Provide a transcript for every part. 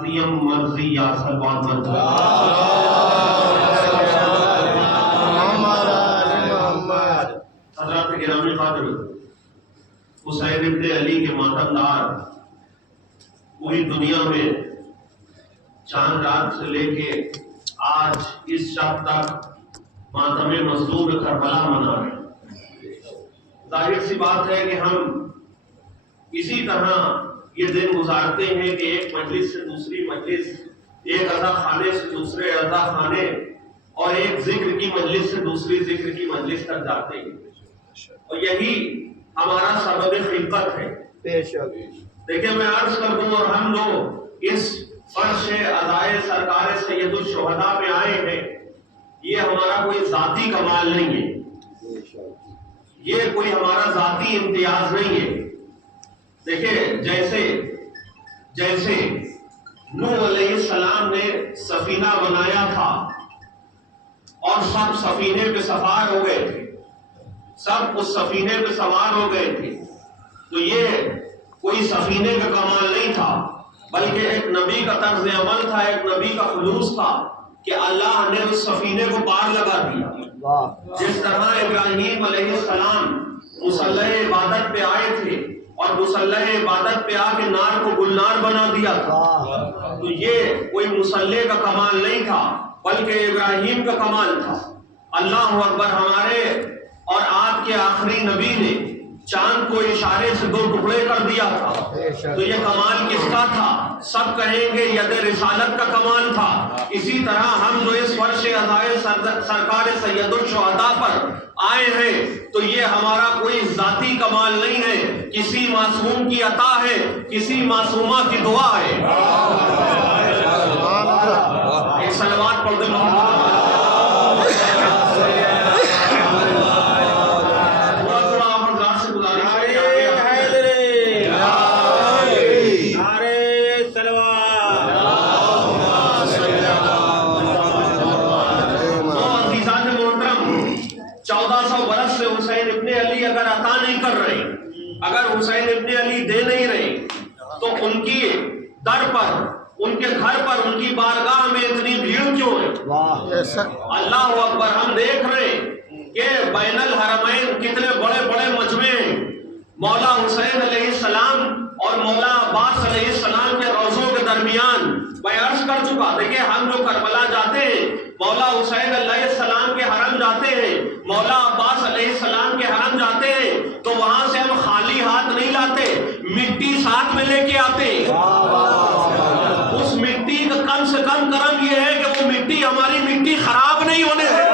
مریم مرضی یا سلوان مرضی حضرات گرامی قدر حسین ابن علی کے ماتمدار پوری دنیا میں چاند رات سے لے کے آج اس شب تک ماتم مظلوم کربلا منا رہے ہیں۔ ظاہر سی بات ہے کہ ہم اسی طرح یہ دن گزارتے ہیں کہ ایک مجلس سے دوسری مجلس، ایک عزا خانے سے دوسرے عزا خانے، اور ایک ذکر کی مجلس سے دوسری ذکر کی مجلس تک جاتے ہیں، اور یہی ہمارا سبب خلقت ہے۔ دیکھیں میں عرض کر دوں، اور ہم لوگ اس فرش عزائے سرکار سید الشہداء میں آئے ہیں، یہ ہمارا کوئی ذاتی کمال نہیں ہے، یہ کوئی ہمارا ذاتی امتیاز نہیں ہے۔ دیکھیں جیسے نوح علیہ السلام نے سفینہ بنایا تھا اور سب سفینے پہ سوار ہو گئے تھے، سب اس سفینے پہ سوار ہو گئے تھے، تو یہ کوئی سفینے کا کمال نہیں تھا، بلکہ ایک نبی کا طرز عمل تھا، ایک نبی کا خلوص تھا کہ اللہ نے اس سفینے کو پار لگا دیا۔ جس طرح ابراہیم علیہ السلام مصلح عبادت پہ آئے تھے اور مصلح عبادت پہ آ کے نار کو گلنار بنا دیا تھا، تو یہ کوئی مصلح کا کمال نہیں تھا بلکہ ابراہیم کا کمال تھا۔ اللہ اکبر، ہمارے اور آپ کے آخری نبی نے چاند کو اشارے سے دو ٹکڑے کر دیا تھا، تو یہ کمال کس کا تھا؟ سب کہیں گے ید رسالت کا کمال تھا۔ اسی طرح ہم جو اس فرش عزائے سرکار سید الشہداء پر آئے ہیں، تو یہ ہمارا کوئی ذاتی کمال نہیں ہے، کسی معصوم کی عطا ہے، کسی معصومہ کی دعا ہے۔ ایک صلوات پڑھ دیں محمد۔ اگر حسین ابن علی دے نہیں رہے تو ان کی در پر، ان کے گھر پر، ان کی بارگاہ میں اتنی بھیڑ کیوں ہے؟ اللہ اکبر، ہم دیکھ رہے ہیں کہ بین الحرمین کتنے بڑے بڑے مجمع ہیں، مولا حسین علیہ السلام اور مولا عباس علیہ السلام کے روضوں کے درمیان۔ میں عرض کر چکا، دیکھیں ہم جو کربلا جاتے ہیں، مولا حسین علیہ السلام کے حرم جاتے ہیں، مولا عباس علیہ السلام کے حرم جاتے ہیں، تو وہاں سے ہم خالی ہاتھ نہیں لاتے، مٹی ساتھ میں لے کے آتے ہیں۔ اس مٹی کا کم سے کم کرم یہ ہے کہ وہ مٹی ہماری مٹی خراب نہیں ہونے دے۔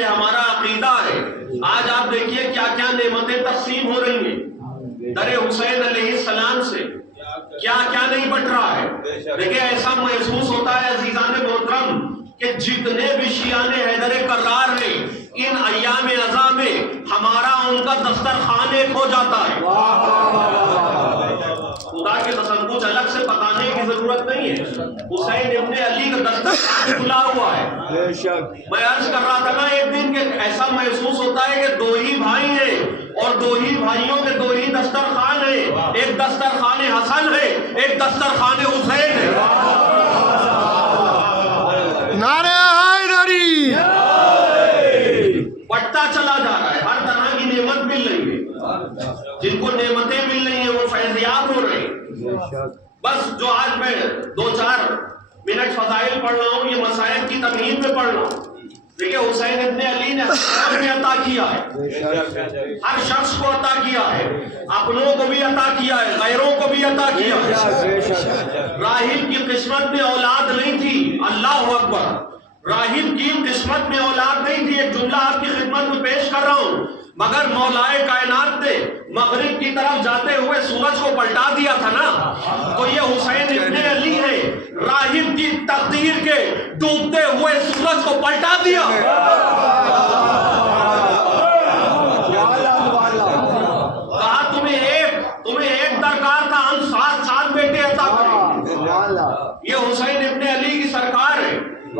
ہمارا عقیدہ ہے۔ آج آپ دیکھیے کیا کیا نعمتیں تقسیم ہو رہی ہیں در حسین علیہ السلام سے، کیا کیا نہیں بٹ رہا ہے۔ دیکھیں ایسا محسوس ہوتا ہے عزیزان محترم کہ جتنے بھی شیعان حیدر کرار ہیں، ان ایام عزا میں ہمارا ان کا دسترخوان ایک ہو جاتا ہے۔ خدا کے قسم کچھ الگ سے پکانے کی ضرورت نہیں ہے، حسین ابن علی کا دسترخوان کھلا ہوا ہے۔ میں عرض کر رہا تھا نا ایک دن کہ ایسا محسوس ہوتا ہے کہ دو ہی بھائی ہیں اور دو ہی بھائیوں کے دو ہی دسترخوان ہیں، ایک دسترخوان حسن ہے، ایک دسترخوان حسین ہے۔ نعرہ حیدری بڑھتا چلا جا رہا ہے، ہر طرح کی نعمت مل رہی ہے، جن کو نعمتیں مل رہی ہیں وہ فیضیاب ہو رہے ہیں۔ بس جو آج میں 2-4 منٹ فضائل پڑھ رہا ہوں، یہ مسائل کی تمہید میں پڑھ رہا ہوں۔ دیکھیں حسین ابن علی نے ہر عطا کیا ہے، ہر شخص کو عطا کیا ہے، اپنوں کو بھی عطا کیا ہے، غیروں کو بھی عطا کیا ہے۔ راہب کی قسمت میں اولاد نہیں تھی، اللہ اکبر، راہب کی قسمت میں اولاد نہیں تھی۔ ایک جملہ آپ کی خدمت میں پیش کر رہا ہوں، مگر مولائے کائنات نے مغرب کی طرف جاتے ہوئے سورج کو پلٹا دیا تھا نا، تو یہ حسین ابن علی ہے، راہب کی تقدیر کے ڈوبتے ہوئے سورج کو پلٹا دیا۔ کہا تمہیں ایک درکار تھا، ہم 7 بیٹے عطا کریں۔ یہ حسین ابن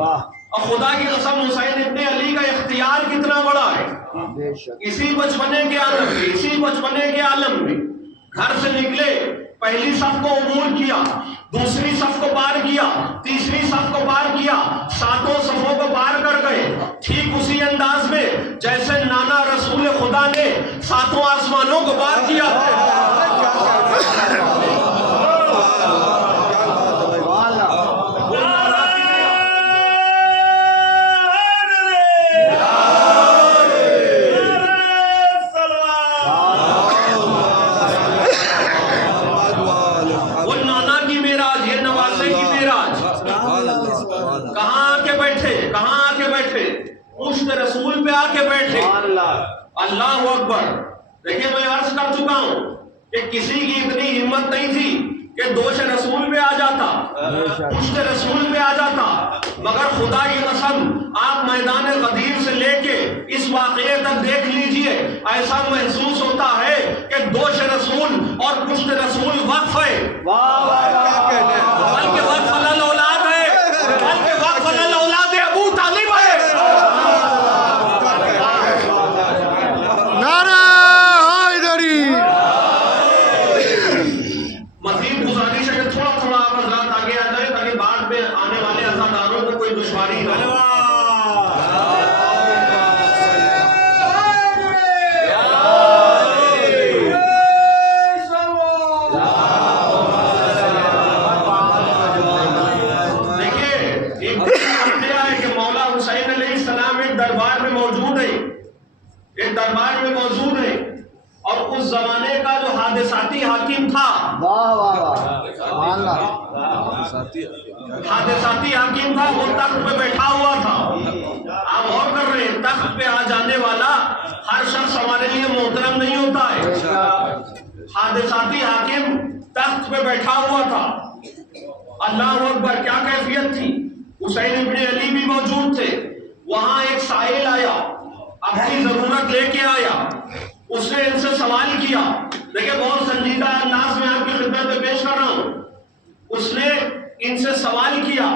اور خدا کی قسم حسین ابن علی کا اختیار کتنا بڑا ہے. اسی بچپنے کے عالم میں گھر سے نکلے، پہلی صف کو عبور کیا، دوسری صف کو پار کیا، تیسری صف کو پار کیا، ساتوں صفوں کو پار کر گئے. ٹھیک اسی انداز میں جیسے نانا رسول خدا نے ساتوں آسمانوں کو پار کیا. رسول پہ آ کے بیٹھے. اللہ اکبر. دیکھیں میں عرض کر چکا ہوں کہ کسی کی اتنی ہمت نہیں تھی کہ دوش رسول پہ آ جاتا، پشت رسول پہ آ جاتا. مگر خدا کی قسم آپ میدان غدیر سے لے کے اس واقعے تک دیکھ لیجئے، ایسا محسوس ہوتا ہے کہ دوش رسول اور پشت رسول وقف ہے، بلکہ وقف الاولاد ہے، بلکہ وقف الاولاد ابو طالب ہے. مزید گزارش ہے کہ تھوڑا تھوڑا آپ حضرات آگے آ جائیں تاکہ بعد میں آنے والے عزاداروں کو کوئی دشواری نہ ہو. دربار میں موجود ہے اور اس زمانے کا جو حادثاتی حاکم تھا، حادثاتی حاکم تھا، وہ تخت پہ بیٹھا ہوا تھا. آپ غور کر رہے ہیں، تخت پہ آ جانے والا ہر شخص ہمارے لیے محترم نہیں ہوتا ہے. حادثاتی حاکم تخت پہ بیٹھا ہوا تھا. اللہ اکبر. کیا کیفیت تھی. حسین ابن علی بھی موجود تھے. وہاں ایک سائل آیا، اپنی ضرورت لے کے آیا. اس نے ان سے سوال کیا. دیکھیں بہت سنجیدہ انداز میں آپ کی خدمت میں پیش کر رہا ہوں. اس نے ان سے سوال کیا،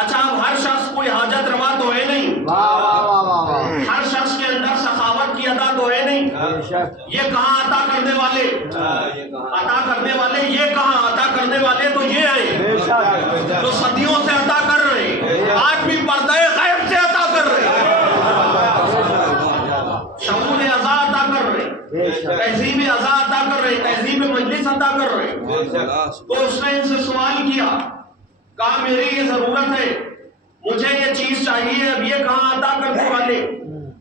اچھا اب ہر شخص کوئی حاجت روا تو ہے نہیں، ہر شخص کے اندر سخاوت کی ادا تو ہے نہیں. یہ کہاں عطا کرنے والے، عطا کرنے والے یہ کہاں، عطا کرنے والے تو یہ ہیں جو صدیوں سے عطا کر رہے ہیں، آج بھی پردہ غیب سے عطا کر رہے ہیں، شعور عطا عطا کر رہے ہیں، تہذیب عطا عطا کر رہے ہیں، تہذیب مجلس عطا کر رہے ہیں. تو اس نے ان سے سوال کیا، کہا میری یہ ضرورت ہے، مجھے یہ چیز چاہیے، اب یہ کہاں عطا کرنے والے.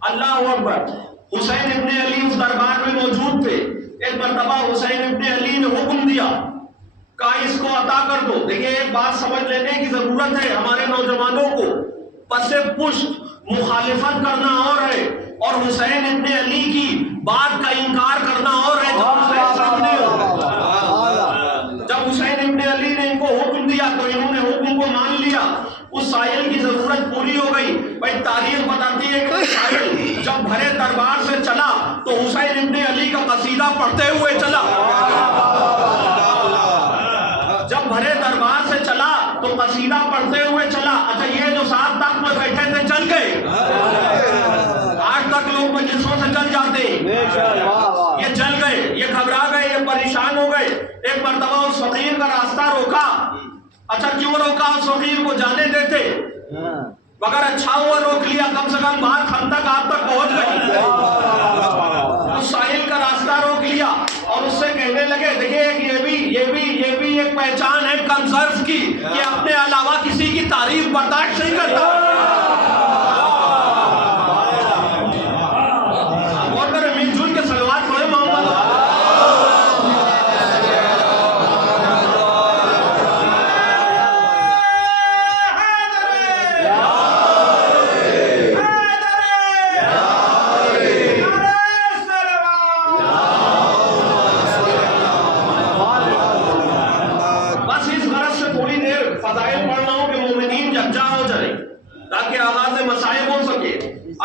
اللہ اکبر. حسین ابن علی اس دربار میں موجود تھے. ایک مرتبہ حسین ابن علی نے حکم دیا، کہا اس کو عطا کر دو. دیکھیں ایک بات سمجھ لینے کی ضرورت ہے ہمارے نوجوانوں کو، پس پشت مخالفت کرنا اور ہے اور حسین ابن علی کی بات کا انکار کرنا اور ہے. جب حسین ابن علی نے ان کو حکم دیا تو انہوں نے حکم کو مان لیا. اس سائل کی ضرورت پوری ہو گئی. بھائی تاریخ بتاتی ہے کہ سائل جب بھرے دربار سے چلا تو حسین ابن علی کا قصیدہ پڑھتے ہوئے چلا. جب بھرے دربار سے چلا تو قصیدہ پڑھتے ہوئے چلا. اچھا یہ جو ساتھ تخت میں بیٹھے تھے چل گئے. آج تک لوگ مجلسوں سے چل جاتے ہیں، یہ چل گئے، یہ گھبرا گئے، یہ پریشان ہو گئے. ایک مرتبہ اس فقیر کا راستہ روکا. اچھا کیوں روکا؟ اس فقیر کو جانے دیتے، مگر اچھا ہوا روک لیا، کم سے کم بات ہم تک آپ تک پہنچ گئی. اس ساحل کا راستہ روک لیا اور اس سے کہنے لگے دیکھیں یہ بھی ایک پہچان ہے کنسرف کی کہ اپنے علاوہ کسی کی تعریف برداشت نہیں کرتا. اور کرے مل جل کے صلوات پڑھے محمد.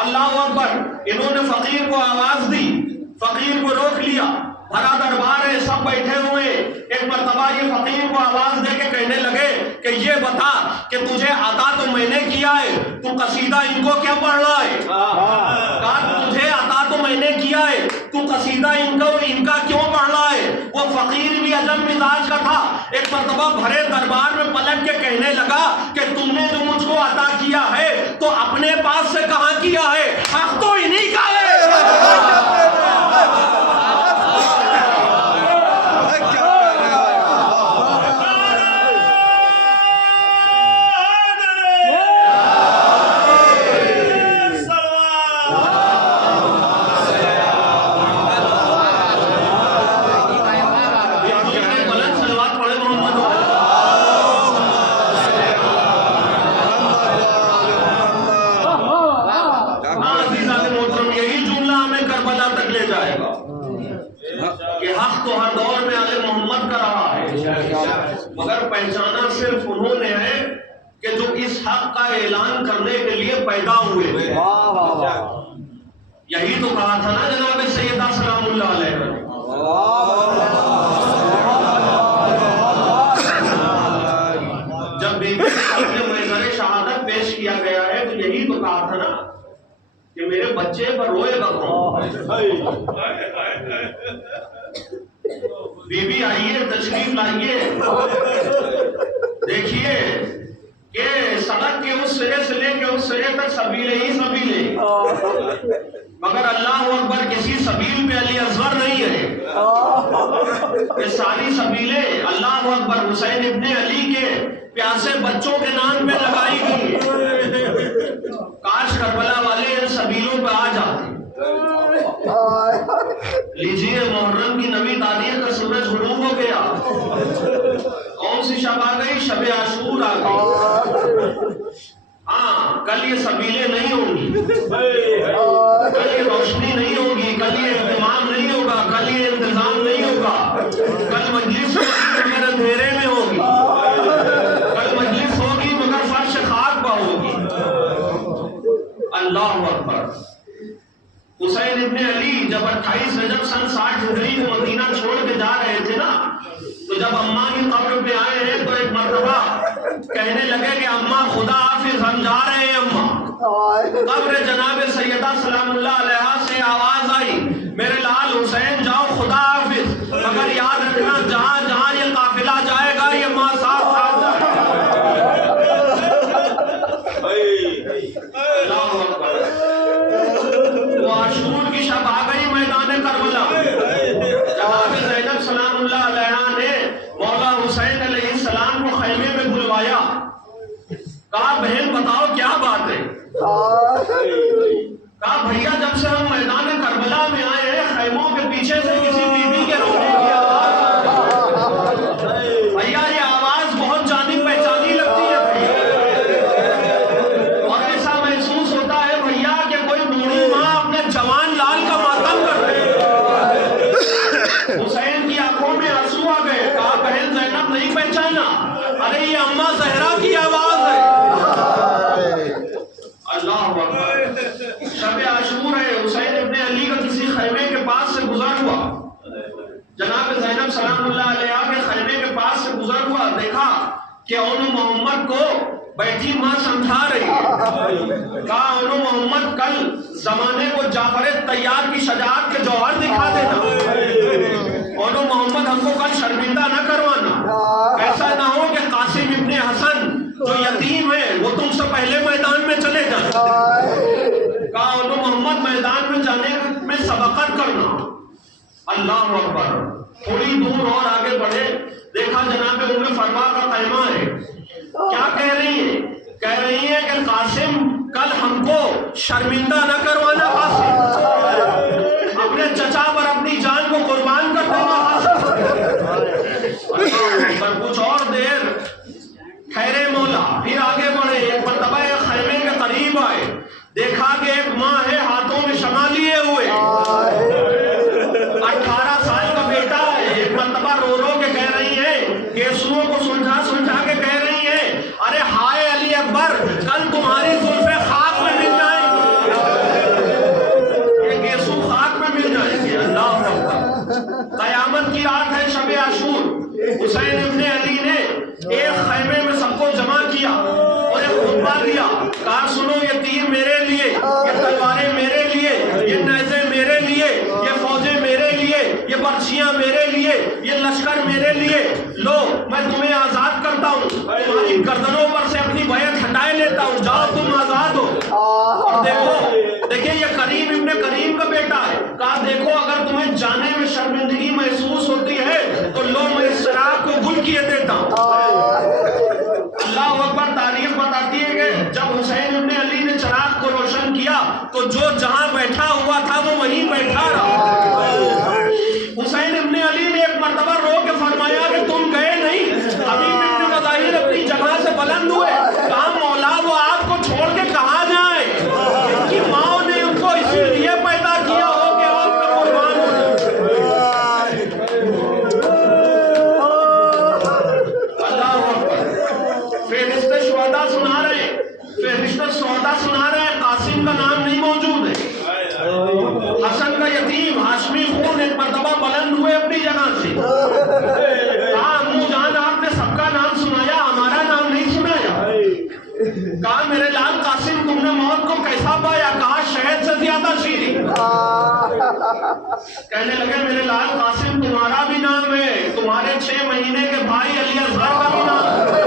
اللہ اکبر. انہوں نے فقیر کو آواز دی، فقیر کو روک لیا. بھرا دربار ہے، سب بیٹھے ہوئے. ایک مرتبہ یہ فقیر کو آواز دے کے کہنے لگے کہ یہ بتا کہ تجھے عطا تو میں نے کیا ہے، تو قصیدہ ان کو کیا پڑھ رہا ہے؟ کہا تجھے عطا تو میں نے کیا ہے، تو قصیدہ ان کا کیوں پڑھ رہا ہے؟ وہ فقیر بھی عجب مزاج کا تھا، ایک مرتبہ بھرے دربار میں پلٹ کے کہنے لگا کہ تم نے جو مجھ کو عطا کیا ہے تو اپنے پاس سے کہاں کیا ہے؟ حق تو انہی کا ہے۔ مگر پہچانا صرف انہوں نے ہے کہ جو اس حق کا اعلان کرنے کے لیے پیدا ہوئے۔ یہی تو کہا تھا نا جناب سیدہ سلام اللہ علیہ نے، جب بی بی کے محضر شہادت پیش کیا گیا ہے تو یہی تو کہا تھا نا کہ میرے بچے پر روئے گا کون؟ بی بی آئیے، تشریف لائیے، دیکھیے کہ سڑک کے اس سرے سے لے کے اس سرے تک سبیلے ہی سبیلے، مگر اللہ اکبر کسی سبیل پہ علی اصغر نہیں ہے، یہ ساری سبیلیں اللہ اکبر حسین ابن علی کے پیاسے بچوں کے نام پہ لگائی گئی۔ کاش کربلا والے ان سبیلوں پہ آ جاتے۔ لیجیے محرم کی نویں تاریخ کا سورج غروب ہو گیا، کون سی شب آ گئی؟ شب عاشور آ گئی۔ ہاں، کل یہ سبیلیں نہیں ہوں گی، کل یہ روشنی نہیں ہوگی، کل یہ اہتمام نہیں ہوگا، کل یہ انتظام نہیں ہوگا، کل مجلس مگر اندھیرے میں ہوگی، کل مجلس ہوگی مگر فرش خاک پہ ہوگی۔ اللہ اکبر۔ حسین ابن علی جب 28 رجب سن 60 ہجری کو مدینہ چھوڑ کے جا رہے تھے نا، تو جب اماں کی قبر پہ آئے ہیں تو ایک مرتبہ کہنے لگے کہ اماں خدا حافظ، ہم جا رہے ہیں اماں۔ قبر جناب سیدہ سلام اللہ علیہ سے آواز آئی، میرے لال حسین جاؤ خدا حافظ، مگر یاد رکھنا جہاں جہاں یہ قافلہ جائے گا یہ ماں ساتھ ساتھ جائے گا۔ اللہ اکبر۔ عاشور کی شب آ گئی میدان کربلا، جناب زینب سلام اللہ علیہ نے مولا حسین علیہ السلام کو خیمے میں بلوایا، کہا بہن بتاؤ کیا بات ہے؟ کہا بھیا جب سے ہم میدان کربلا میں آئے ہیں خیموں کے پیچھے سے کسی بی بی کے رونے کی آواز، بھیا یہ آواز بہت جانی پہچانی لگتی ہے اور ایسا محسوس ہوتا ہے بھیا کہ کوئی بوڑھی ماں اپنے جوان لال کا ماتم کر رہی ہے۔ حسین کی آنکھوں میں آنسو آ گئے، کہا بہن زینب نہیں پہچانا؟ ارے یہ اماں زہرا کی آواز ہے۔ اللہ اکبر۔ شب عاشور ہے، حسین ابن علی کا کسی خیمے کے پاس سے گزر ہوا، جناب زینب سلام اللہ علیہ کے خیمے کے پاس سے گزر ہوا، دیکھا کہ اونو محمد کو بیٹھی ماں سمجھا رہی ہے، کہا اونو محمد کل زمانے کو جعفر طیار کی شجاعت کے جوہر دکھا دینا، اونو محمد ہم کو کل شرمندہ نہ کروانا، ایسا نہ ہو کہ قاسم ابن حسن جو یتیم ہے وہ تم سے پہلے میدان میں چلے جائیں۔ کہا اونو محمد میدان میں جانے میں سبقت کرنا۔ اللہ اکبر۔ تھوڑی دور اور آگے بڑھے، دیکھا جناب ام فروا کا خیمہ ہے، کیا کہہ رہی ہے؟ کہہ رہی ہے کہ قاسم کل ہم کو شرمندہ نہ کروانا، قاسم اپنے چچا پر اپنی جان کو قربان کر دینا قاسم۔ پر کچھ اور دیر ٹھہرے مولا، پھر آگے بڑھے، ایک مرتبہ ایک خیمے کے قریب آئے، دیکھا کہ ایک ماں ہے ہاتھوں میں شمع لیے ہوئے، 18 سال کا بیٹا ہے، ایک مرتبہ رو رو کے کہہ رہی ہے، گیسوؤں کو سلجھا سلجھا کے کہہ رہی ہے، ارے ہائے علی اکبر کل تمہاری زلفیں خاک میں مل جائیں گی، یہ گیسو خاک میں مل جائیں گے۔ کے لیے لو میں تمہیں آزاد کرتا ہوں, تمہاری گردنوں پر سے اپنی بیعت ہٹائے لیتا ہوں, جاؤ تم آزاد ہو. اور دیکھیے یہ کریم ابن کریم کا بیٹا ہے. کہا دیکھو اگر تمہیں جانے میں شرمندگی محسوس ہوتی ہے تو لو میں اس چراغ کو گل کیے دیتا ہوں. اللہ اکبر. تاریخ بتاتی ہے کہ جب حسین ابن علی نے چراغ کو روشن کیا تو جو جہاں بیٹھا ہوا تھا وہ وہیں بیٹھا رہا. حسین ابن علی نے ایک مرتبہ رو کے فرمایا کہ تم گئے نہیں. حبیب ابن مظاہر اپنی جگہ سے بلند ہوئے, کہا مولا وہ آپ کو چھوڑ کے کہاں جائیں. ان کی ماں نے ان کو اسی لیے پیدا کیا ہو کہ آپ پہ قربان ہو جائے. اللہ اکبر. فہرست شہداء سنا رہے ہیں, فہرست شہداء سنا رہے ہیں. قاسم کا نام نہیں موجود ہے. حسن کا یتیم ہاشمی خون ایک مرتبہ بلند ہوئے اپنی جگہ سے. کہا امو جان آپ نے سب کا نام سنایا, ہمارا نام نہیں سنایا. کہا میرے لال قاسم تم نے موت کو کیسا پایا. کہا شہد سے زیادہ شیریں. کہنے لگے میرے لال قاسم تمہارا بھی نام ہے, تمہارے 6 مہینے کے بھائی علی اصغر کا بھی نام ہے.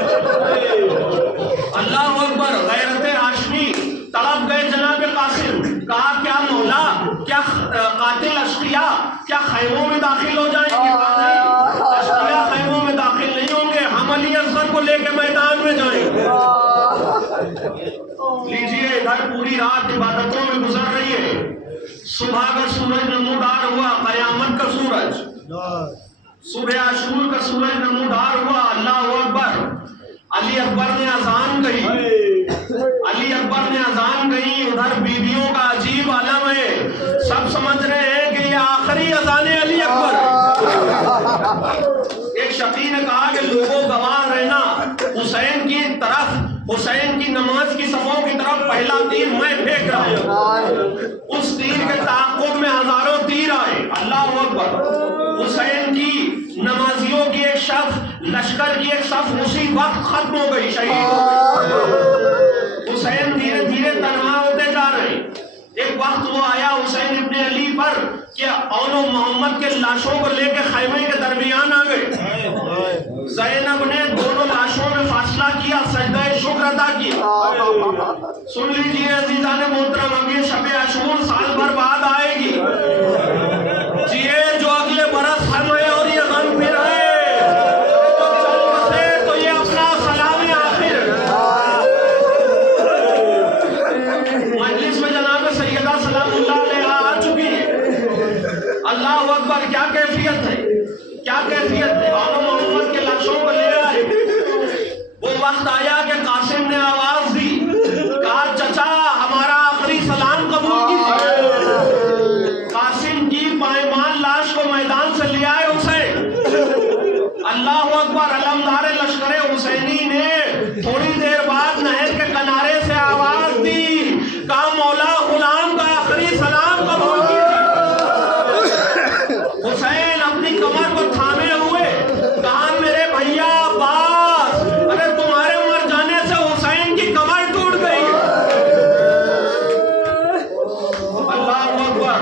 اللہ اکبر. غیرت ہاشمی تڑپ گئے جناب قاسم. کہا کیا مولا کیا قاتل اشقیاء کیا خیموں میں داخل ہو جائیں گے. کہا نہیں, اشقیاء خیموں میں داخل نہیں ہوں گے, ہم علی اصغر کو لے کے میدان میں جائیں گے. لیجئے ادھر پوری رات عبادتوں میں گزر رہی ہے. صبح کا سورج نمودار ہوا, قیامت کا سورج, صبح عاشور کا سورج نمودار ہوا. اللہ اکبر. علی اکبر نے اذان کہی, علی اکبر نے اذان کہی. ادھر بیویوں کا عجیب عالم ہے, سب سمجھ رہے ہیں کہ یہ آخری اذان علی اکبر. ایک شفیع نے کہا کہ لوگوں گواہ رہنا, حسین کی طرف, حسین کی نماز کی صفوں کی طرف پہلا تیر میں پھینک رہا ہوں. اس تیر کے تعاقب میں ہزاروں تیر آئے. اللہ اکبر. حسین کی نمازیوں کی ایک صف, لشکر کی ایک صف اسی وقت ختم ہو گئی, شہید ہو گئی. حسین دھیرے دھیرے تنہا ہوتے جا رہے ہیں. ایک وقت وہ آیا حسین ابن علی پر کہ اون و محمد کے لاشوں کو لے کے خیمے کے درمیان آ گئے. زینب نے دونوں لاشوں میں فاصلہ کیا, سجدہ شکر ادا کیا. سن لیجئے عزیزان محترم, اب یہ شب عاشور سال بھر بعد آئے گی. جیے جو اگلے برس ہم ہے اور یہ غم پھر ہے, تو چل بسے تو یہ اپنا سلام آخر. مجلس میں جناب سیدہ سلام اللہ علیہ آ چکی ہے. اللہ اکبر. کیا کیفیت ہے, کیا کیفیت ہے. آنو محمد کے لاشوں کو لے آئے. وہ وقت آیا کہ قاسم نے آواز دی, کہا چچا ہمارا آخری سلام قبول کیجیے. قاسم کی پائمان لاش کو میدان سے لے آئے حسین. اللہ اکبر. علمدار لشکر حسینی نے تھوڑی دیر بعد نہر کے کنارے سے آواز دی, کہا مولا غلام کا آخری سلام قبول کیجیے. حسین اپنی کمر کو تھامے ہوئے, کہا میرے بھیا عباس, ارے تمہارے مر جانے سے حسین کی کمر ٹوٹ گئی. اللہ اکبر.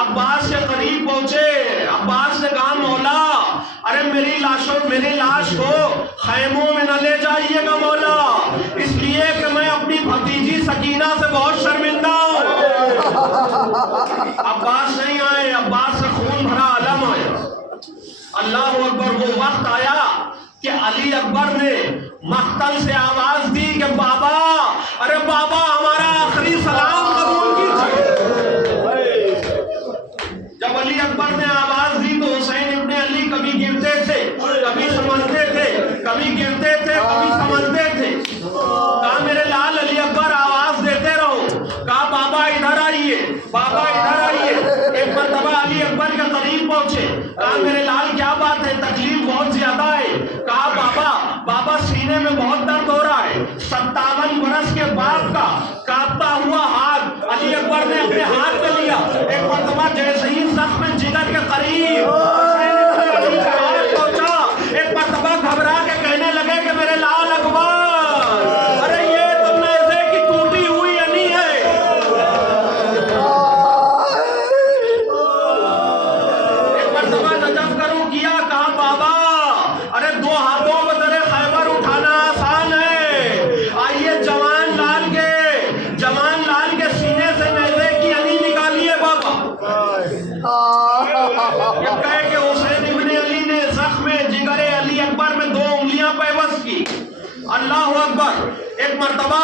عباس کے قریب پہنچے. عباس نے کہا مولا ارے میری لاش کو خیموں میں نہ لے جائیے گا مولا, اس لیے کہ میں اپنی بھتیجی سکینہ سے بہت شرمندہ ہوں. عباس نہیں آئے, عباس سے خون بھرا علم آیا. اللہ اکبر. وہ وقت آیا کہ علی اکبر نے مقتل سے آواز دی کہ بابا, ارے بابا ہمارا آخری سلام قبول کیجیے. جب علی اکبر نے آواز دی تو حسین ابن علی کبھی گرتے تھے, کبھی سمجھتے تھے, کبھی گرتے تھے, کبھی سمجھتے تھے. کہا میرے لال علی اکبر آواز دیتے رہو. کہا بابا ادھر آئیے, بابا ادھر آئیے. ایک مرتبہ علی اکبر کے قریب پہنچے. کہا میرے لال کیا بات ہے, تکلیف بہت زیادہ ہے. کہا بابا سینے میں بہت درد ہو رہا ہے. 57 برس کے بعد کا کانپتا ہوا ہاتھ علی اکبر نے اپنے ہاتھ میں لیا. ایک مرتبہ جیسے ہی زخم جگر کے قریب علی کا ہاتھ پہنچا, ایک مرتبہ گھبرا کے کہنے لگے کہ میرے لال اکبر, ارے یہ تو نیزے کی ٹوٹی ہوئی علی ہے. ایک مرتبہ نجف کروں کیا, کہا اکبر. ایک مرتبہ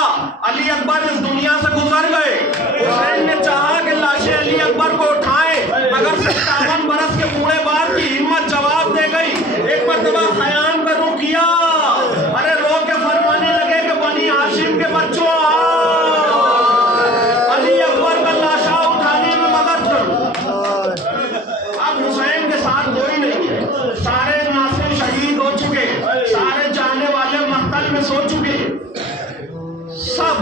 علی اکبر اس دنیا سے گزر گئے. حسین نے چاہا کہ لاشیں علی اکبر کو اٹھائیں مگر 57 برس کے بوڑھے باپ کی ہمت جواب دے گئی. ایک مرتبہ خیام کا رخ کیا, ارے رو کے فرمانے لگے کہ بنی ہاشم کے بچوں علی اکبر کا لاشا اٹھانے میں مدد کرو. اب حسین کے ساتھ کوئی نہیں ہے, سارے ناصر شہید ہو چکے, سارے جانے والے مقتل میں سو چکے, سب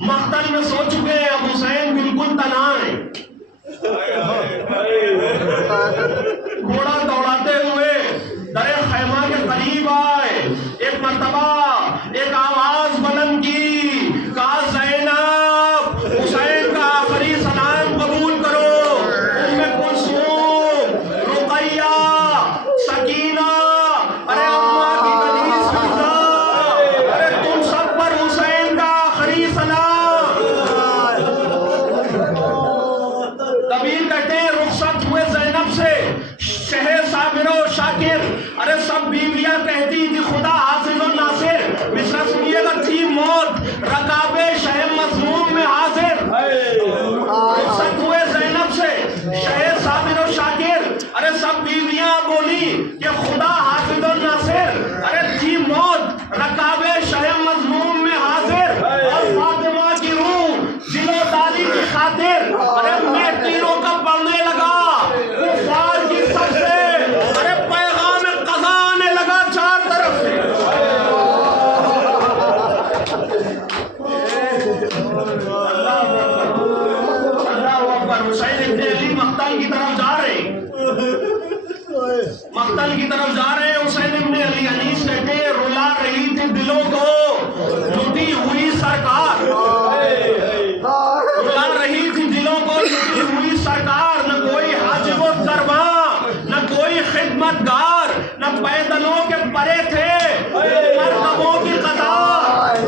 مقتل میں سو چکے. اب حسین بالکل تنہا ہے. گھوڑا دوڑاتے ہوئے در خیمہ کے قریب آئے. ایک مرتبہ ایک آواز بلند کی, کہا زینب حسین کا آخری سلام قبول کرو. ام کلثوم, رقیہ, سکینہ, ارے اماں کی کنیز فضا, ارے تم سب پر حسین کا آخری سلام. کبیر کہتے ہیں رخصت ہوئے زینب سے شہ صابر و شاکر. ارے سب بیویاں کہتی تھی خدا حافظ و ناصر. مصرع سنیے گا, تھی موت رکاب شہ مظلوم میں حاضر. رخصت ہوئے زینب سے شہ صابر و شاکر. ارے سب بیویاں بولی کہ خدا حافظ و ناصر. ارے تھی موت رکاب شہ مظلوم میں حاضر. اور فاطمہ کی روح جلو داری کی خاطر ارے میں تیروں کا پڑھنے لگا. کفار کی سب سے ارے پیغام قضا آنے لگا چار طرف سے. اللہ اکبر. حسین ابن علی مقتل کی طرف جا رہے ہیں, مقتل کی طرف جا رہے ہیں. حسین ابن علی انیس کہتے ہیں رلا رہی تھی دلوں کو لٹی ہوئی سرکار. رلا رہی تھی دلوں کو لٹی ہوئی سرکار. نہ کوئی حاجب و درباں, نہ کوئی خدمت گار, نہ پیدلوں کے پرے تھے مرکبوں کی قطار.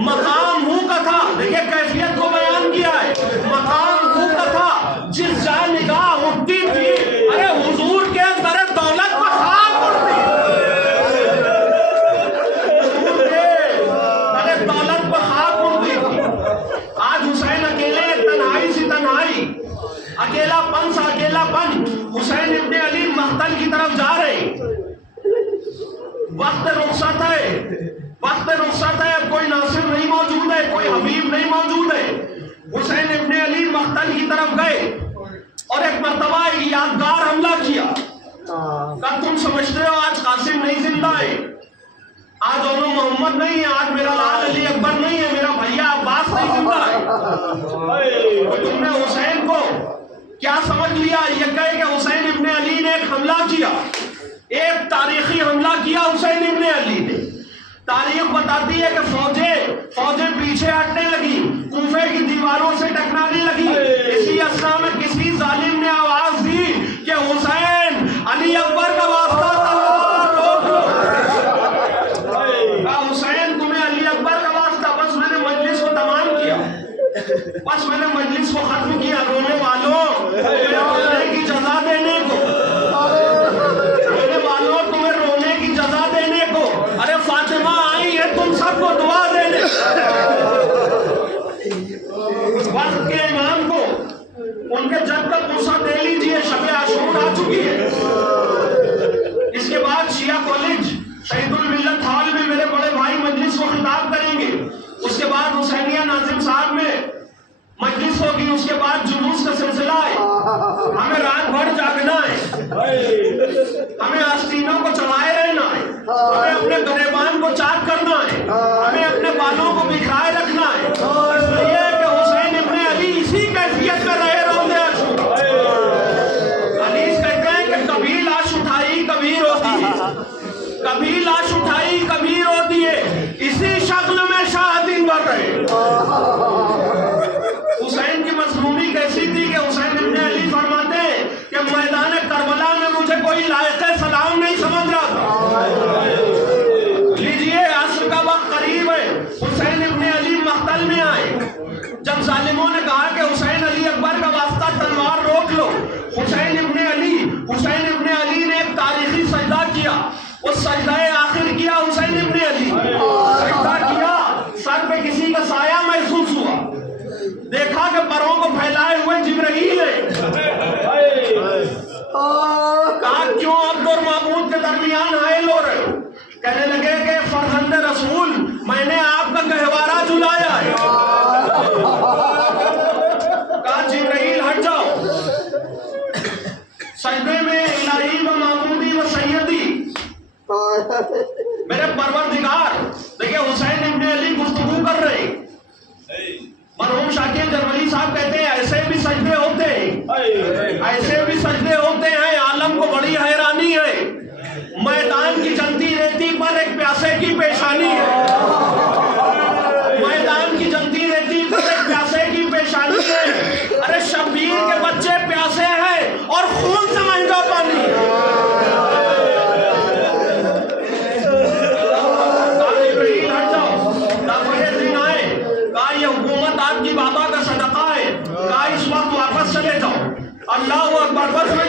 مقام ہو کا تھا, دیکھیں کیفیت کو بیان کیا ہے. مقام ہو کا تھا جس جا نگاہ اٹھتی تھی ارے حضور کے در دولت پر خاک اڑتی. حضور کے در دولت پر خاک اڑتی تھی. آج حسین اکیلے, تنہائی سی تنہائی, اکیلا پن سا اکیلا پن. حسین ابن علی مقتل کی طرف جا رہے ہیں. وقت رخصت ہے, وقت رخصت ہے. اب کوئی ناصر نہیں موجود ہے, کوئی حبیب نہیں موجود ہے. حسین ابن علی مقتل کی طرف گئے اور ایک مرتبہ یادگار حملہ کیا. کہا تم سمجھتے ہو آج قاسم نہیں زندہ ہے, آج اولو محمد نہیں ہے, آج میرا لال علی اکبر نہیں ہے, میرا بھیا عباس نہیں زندہ ہے. تم نے حسین کو کیا سمجھ لیا؟ یہ کہے کہ حسین ابن علی نے ایک حملہ کیا, ایک تاریخی حملہ کیا حسین ابن علی نے. تاریخ بتاتی ہے کہ فوجیں پیچھے ہٹنے لگی, کوفے کی دیواروں سے ٹکرانے لگی. اسی اسنا میں کسی ظالم نے آواز دی کہ حسین علی اکبر کا واسطہ تلوار روک لو. کہا حسین تمہیں علی اکبر کا واسطہ. بس میں نے مجلس کو تمام کیا, بس میں نے مجلس کو ختم کیا. رونے والوں رونے کی جزا دینے کو, رونے والوں تمہیں رونے کی جزا دینے کو. ارے فاطمہ آئی ہے تم سب کو دعا دینے. وقت کے امام کو ان کے جب تک غصہ دے لیجیے, شب عاشور آ چکی ہے. اس کے بعد شیعہ کالج شہید الملت ہال میں میرے بڑے بھائی مجلس کو خطاب کریں گے. اس کے بعد حسینیہ ناظم صاحب میں مجلس ہوگی. اس کے بعد جلوس کا سلسلہ ہے. ہمیں رات بھر جاگنا ہے, ہمیں آستینوں کو چڑھائے رہنا ہے, ہمیں اپنے گریبان کو چاک کرنا ہے, ہمیں اپنے بالوں کو بکھرائے رکھنا ہے. اس لیے کہ حسین ابن علی اسی کیفیت میں رہے روزے عاشور. حدیث کہتے ہیں کہ کبھی لاش اٹھائی کبھی روتی ہے, کبھی لاش اٹھائی کبھی روتی ہے, اسی شکل میں شاہ دن بھر رہے. حسین کی مظلومی کیسی تھی کہ حسین ابن علی فرماتے ہیں کہ میدان کربلا میں مجھے کوئی لائق سلام نہیں سمجھ رہا تھا. لیجئے عصر کا وقت قریب ہے. حسین ابن علی مقتل میں آئے. جب ظالموں نے کہا کہ حسین علی اکبر کا واسطہ تلوار روک لو, حسین ابن علی نے ایک تاریخی سجدہ کیا. وہ سجدہ آخر کیا حسین ابن علی, سجدہ کیا رسول میں نے آپ کا گہوارہ جلایا ہے. کہا جبرائیل ہٹ جاؤ. سجدے میں الہی و معبودی و سیدی میرے پروردگار. دیکھیں حسین ابن علی گفتگو کر رہے ہیں. مرحوم شاکر جرملی صاحب کہتے ہیں ایسے بھی سجدے ہوتے ہیں, ایسے بھی سجدے ہوتے ہیں. عالم کو بڑی حیرانی ہے. میدان کی جلتی ریتی پر ایک پیاسے کی پیشانی ہے. میدان کی جلتی ریتی پر ایک پیاسے کی پیشانی ہے. ارے شبیر کے بچے پیاسے ہیں اور خون سے مہنگا پانی. کہا یہ حکومت آپ کی بابا کا صدقہ ہے. کہا اس وقت واپس چلے جاؤ. اللہ اکبر. بس میں